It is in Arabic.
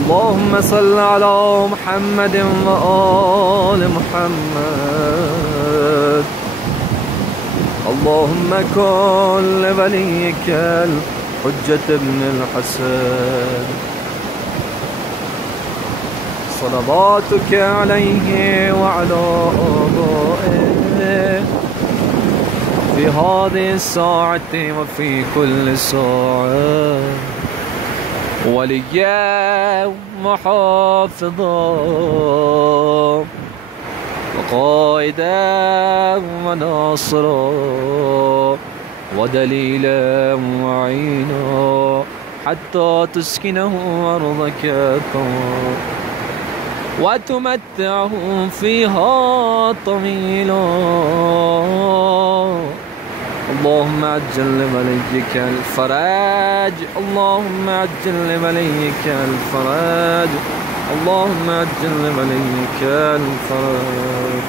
اللهم صل على محمد وآل محمد. اللهم كن لوليك الحجة ابن الحسن صلواتك عليه وعلى آبائه في هذه الساعة وفي كل ساعة وليا وحافظا وقائدا وناصرا ودليلا وعينا حتى تسكنه أرضك طوعا وتمتعه فيها طويلا. اللهم عجل لوليك الفرج، اللهم عجل لوليك الفرج، اللهم عجل لوليك الفرج.